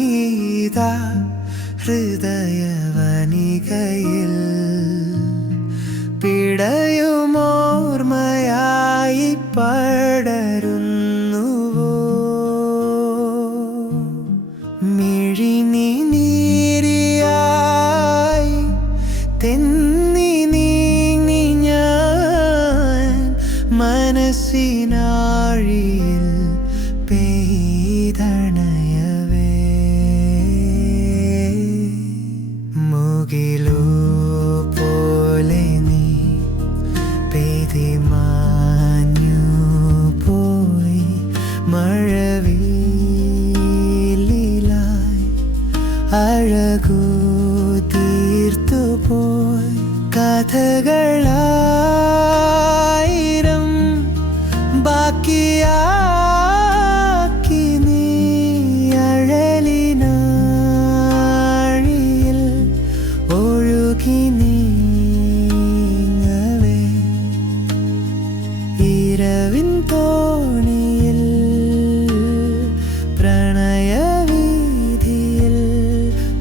നീതാ ഹൃദയവനികയിൽ പിടയുമോർമ്മയായി പടരുന്നുവോ മിഴിനീരിയായി തെന്നി നീങ്ങി ഞാൻ മനസ്സിനാഴിയിൽ പെയ്തണയവേ മുകിലോ പോലെ നീ പെയ്തി മാഞ്ഞു പോയി മഴവില്ലായി അഴകു തീർത്തു പോയി കഥകളായിരം ബാക്കിയാക്കി നീ അഴലിനാഴിയിൽ ഒഴുകി നീങ്ങവേ ഇരവിൻ തോണിയിൽ പ്രണയവീഥിയിൽ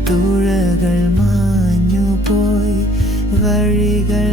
തുഴകൾ മാഞ്ഞു പോയി വഴികൾ